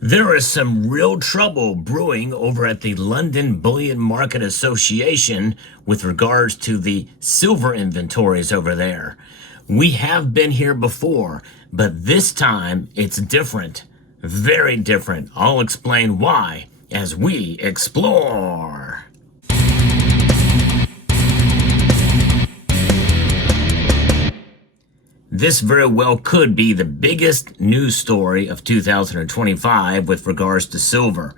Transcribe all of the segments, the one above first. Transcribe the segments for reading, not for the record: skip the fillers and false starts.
There is some real trouble brewing over at the London Bullion Market Association with regards to the silver inventories over there. We have been here before, but this time it's different. Very different. I'll explain why as we explore. This very well could be the biggest news story of 2025 with regards to silver.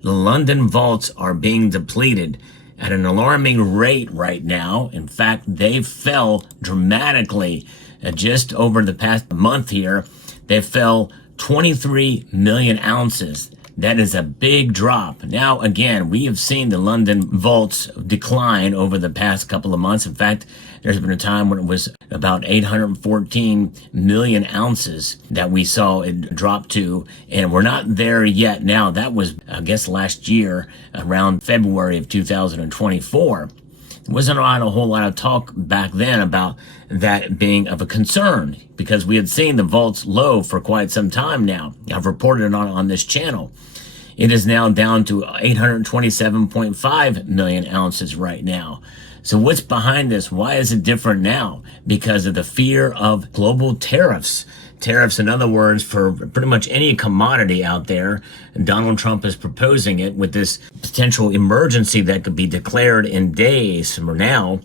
The London vaults are being depleted at an alarming rate right now. In fact, they fell dramatically just over the past month here. They fell 23 million ounces. That is a big drop. Now, again, we have seen the London vaults decline over the past couple of months. In fact, there's been a time when it was about 814 million ounces that we saw it drop to, and we're not there yet now. That was, I guess, last year, around February of 2024. There wasn't a whole lot of talk back then about that being of a concern because we had seen the vaults low for quite some time now. I've reported on this channel. It is now down to 827.5 million ounces right now. So what's behind this? Why is it different now? Because of the fear of global tariffs. Tariffs, in other words, for pretty much any commodity out there. Donald Trump is proposing it with this potential emergency that could be declared in days from now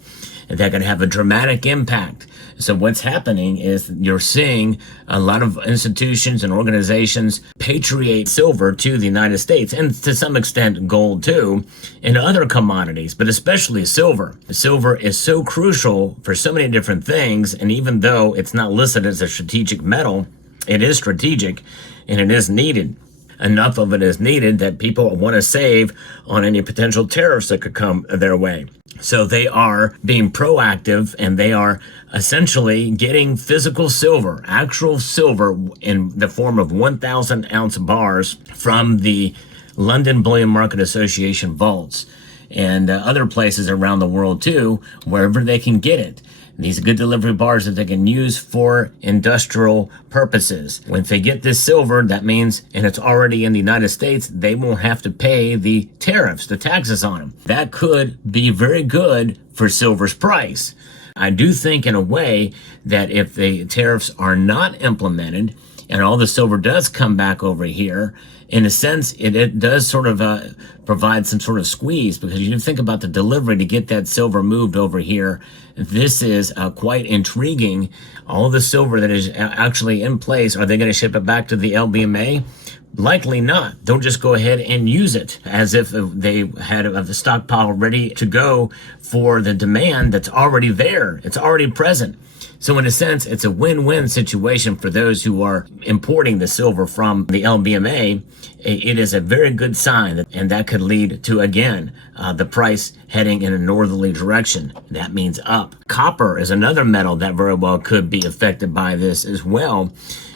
that could have a dramatic impact. So what's happening is you're seeing a lot of institutions and organizations patriate silver to the United States, and to some extent gold too, and other commodities, but especially silver. Silver is so crucial for so many different things, and even though it's not listed as a strategic metal, it is strategic and it is needed. Enough of it is needed that people want to save on any potential tariffs that could come their way. So they are being proactive, and they are essentially getting physical silver, actual silver in the form of 1,000 ounce bars from the London Bullion Market Association vaults and other places around the world too, wherever they can get it. These are good delivery bars that they can use for industrial purposes. When they get this silver, that means, and it's already in the United States, they won't have to pay the tariffs, the taxes on them. That could be very good for silver's price. I do think in a way that if the tariffs are not implemented and all the silver does come back over here, in a sense, it does sort of provide some sort of squeeze, because you think about the delivery to get that silver moved over here. This is quite intriguing. All the silver that is actually in place, are they going to ship it back to the LBMA? Likely not. They'll just go ahead and use it as if they had a stockpile ready to go for the demand that's already there. It's already present. So in a sense, it's a win-win situation for those who are importing the silver from the LBMA. It is a very good sign, and that could lead to, again, the price heading in a northerly direction. That means up. Copper is another metal that very well could be affected by this as well.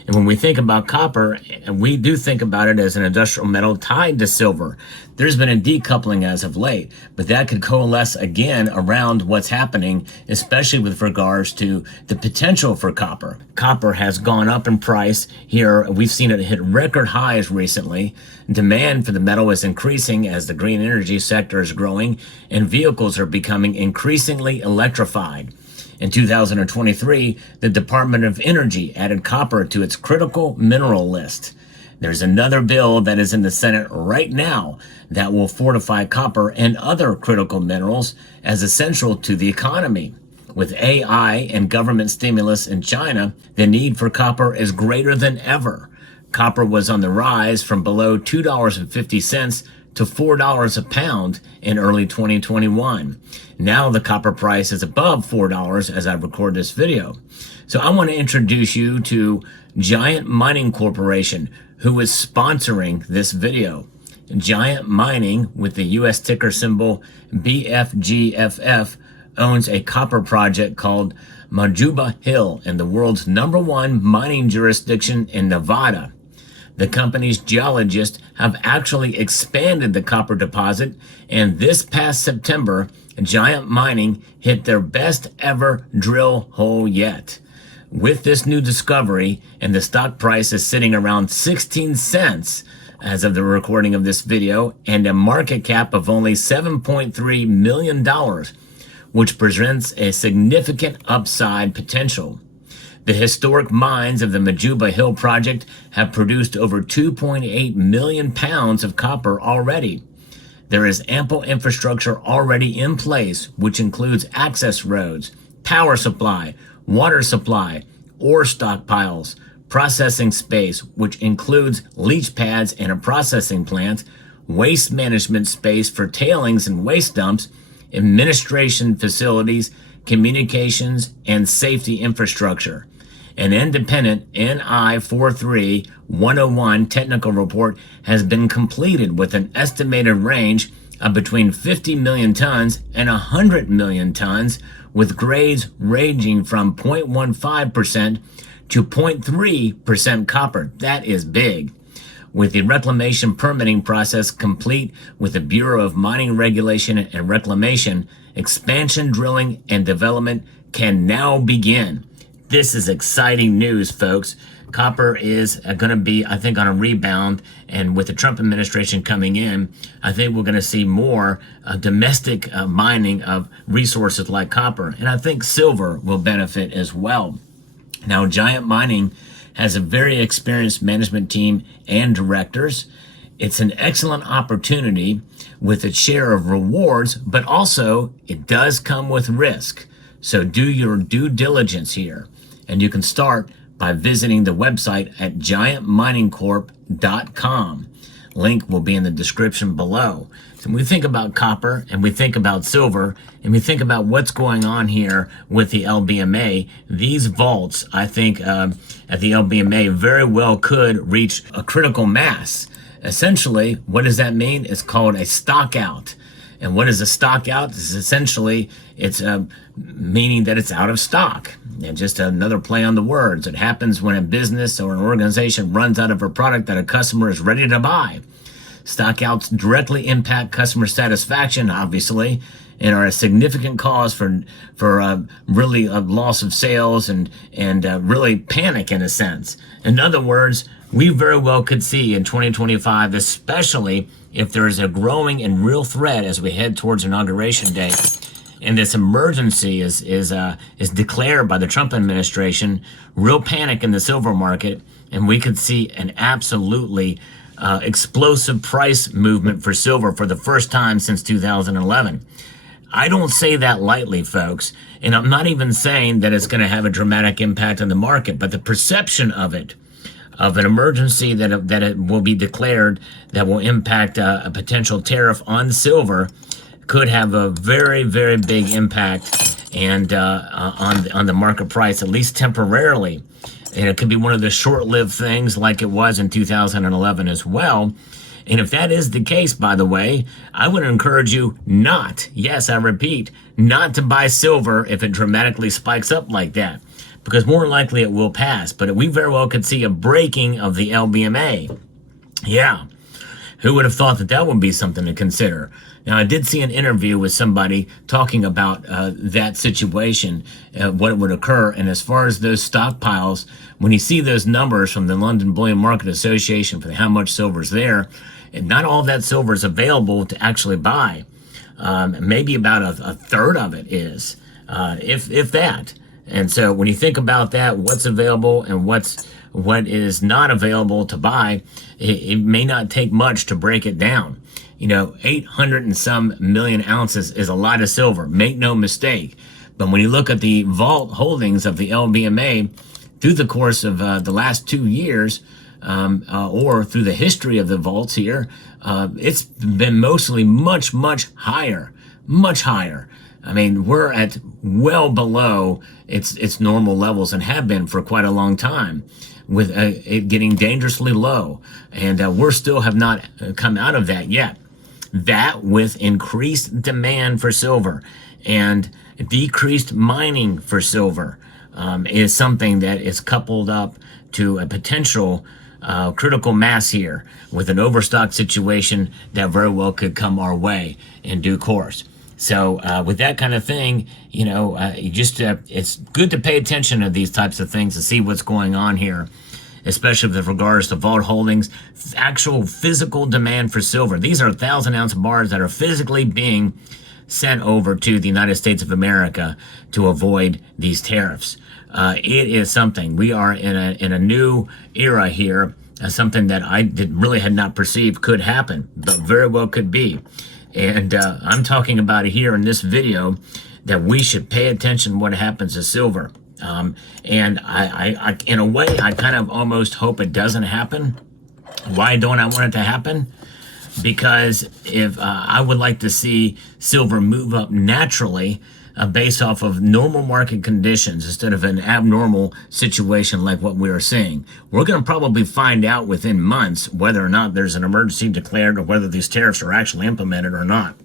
And when we think about copper, we do think about it as an industrial metal tied to silver. There's been a decoupling as of late, but that could coalesce again around what's happening, especially with regards to the potential for copper. Copper has gone up in price here. We've seen it hit record highs recently. Demand for the metal is increasing as the green energy sector is growing and vehicles are becoming increasingly electrified. In 2023, the Department of Energy added copper to its critical mineral list. There's another bill that is in the Senate right now that will fortify copper and other critical minerals as essential to the economy. With AI and government stimulus in China, the need for copper is greater than ever. Copper was on the rise from below $2.50 to $4 a pound in early 2021. Now the copper price is above $4 as I record this video. So I want to introduce you to Giant Mining Corporation, who is sponsoring this video. Giant Mining, with the US ticker symbol BFGFF, owns a copper project called Majuba Hill in the world's #1 mining jurisdiction in Nevada. The company's geologists have actually expanded the copper deposit, and this past September, Giant Mining hit their best ever drill hole yet. With this new discovery, and the stock price is sitting around 16 cents, as of the recording of this video, and a market cap of only $7.3 million, which presents a significant upside potential. The historic mines of the Majuba Hill project have produced over 2.8 million pounds of copper already. There is ample infrastructure already in place, which includes access roads, power supply, water supply, ore stockpiles, processing space, which includes leach pads and a processing plant, waste management space for tailings and waste dumps, administration facilities, communications, and safety infrastructure. An independent NI 43101 technical report has been completed with an estimated range of between 50 million tons and 100 million tons, with grades ranging from 0.15% to 0.3% copper. That is big. With the reclamation permitting process complete with the Bureau of Mining Regulation and Reclamation, expansion drilling and development can now begin. This is exciting news, folks. Copper is going to be, I think, on a rebound, and with the Trump administration coming in, I think we're going to see more domestic mining of resources like copper, and I think silver will benefit as well. Now, Giant Mining has a very experienced management team and directors. It's an excellent opportunity with its share of rewards, but also it does come with risk. So do your due diligence here. And you can start by visiting the website at giantminingcorp.com. Link will be in the description below. So when we think about copper and we think about silver and we think about what's going on here with the LBMA, these vaults, I think, at the LBMA very well could reach a critical mass. Essentially, what does that mean? It's called a stock out. And what is a stock out? It's essentially, it's meaning that it's out of stock. And just another play on the words. It happens when a business or an organization runs out of a product that a customer is ready to buy. Stockouts directly impact customer satisfaction, obviously, and are a significant cause for really a loss of sales and really panic in a sense. In other words, we very well could see in 2025, especially if there is a growing and real threat as we head towards Inauguration Day, and this emergency is declared by the Trump administration, real panic in the silver market, and we could see an absolutely explosive price movement for silver for the first time since 2011. I don't say that lightly, folks, and I'm not even saying that it's going to have a dramatic impact on the market, but the perception of it, of an emergency that it will be declared that will impact a potential tariff on silver, could have a very, very big impact and on the market price, at least temporarily. And it could be one of the short-lived things like it was in 2011 as well. And if that is the case, by the way, I would encourage you not, yes, I repeat, not to buy silver if it dramatically spikes up like that, because more likely it will pass. But we very well could see a breaking of the LBMA. Yeah. Who would have thought that that would be something to consider? Now, I did see an interview with somebody talking about that situation, what would occur. And as far as those stockpiles, when you see those numbers from the London Bullion Market Association for how much silver is there, and not all of that silver is available to actually buy. Maybe about a third of it is, if that. And so when you think about that, what's available and what is not available to buy, it may not take much to break it down. 800 and some million ounces is a lot of silver, make no mistake. But when you look at the vault holdings of the LBMA through the course of the last 2 years, or through the history of the vaults here, it's been mostly much, much higher. I mean, we're at well below its normal levels and have been for quite a long time, with it getting dangerously low. And we still have not come out of that yet. That with increased demand for silver and decreased mining for silver is something that is coupled up to a potential critical mass here with an overstock situation that very well could come our way in due course. So with that kind of thing, it's good to pay attention to these types of things to see what's going on here. especially with regards to vault holdings, actual physical demand for silver. These are 1,000-ounce bars that are physically being sent over to the United States of America to avoid these tariffs. It is something. We are in a new era here, something that I really had not perceived could happen, but very well could be. And I'm talking about it here in this video, that we should pay attention to what happens to silver. And I, in a way, I kind of almost hope it doesn't happen. Why don't I want it to happen? Because if I would like to see silver move up naturally, based off of normal market conditions instead of an abnormal situation like what we are seeing. We're going to probably find out within months whether or not there's an emergency declared or whether these tariffs are actually implemented or not.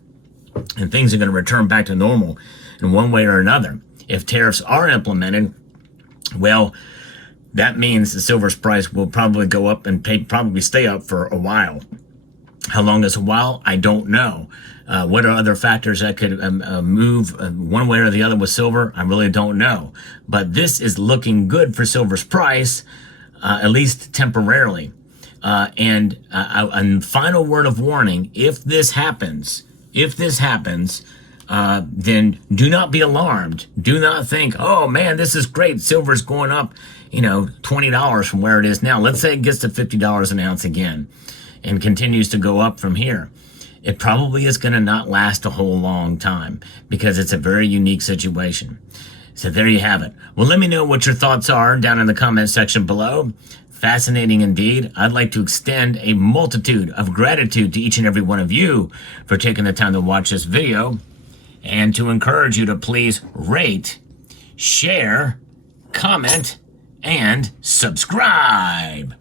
And things are going to return back to normal in one way or another. If tariffs are implemented, well, that means the silver's price will probably go up and probably stay up for a while. How long is a while? I don't know. What are other factors that could move one way or the other with silver? I really don't know. But this is looking good for silver's price, at least temporarily. And a final word of warning, if this happens, then do not be alarmed. Do not think, oh man, this is great. Silver's going up, $20 from where it is now. Let's say it gets to $50 an ounce again and continues to go up from here. It probably is going to not last a whole long time because it's a very unique situation. So there you have it. Well, let me know what your thoughts are down in the comment section below. Fascinating indeed. I'd like to extend a multitude of gratitude to each and every one of you for taking the time to watch this video, and to encourage you to please rate, share, comment, and subscribe.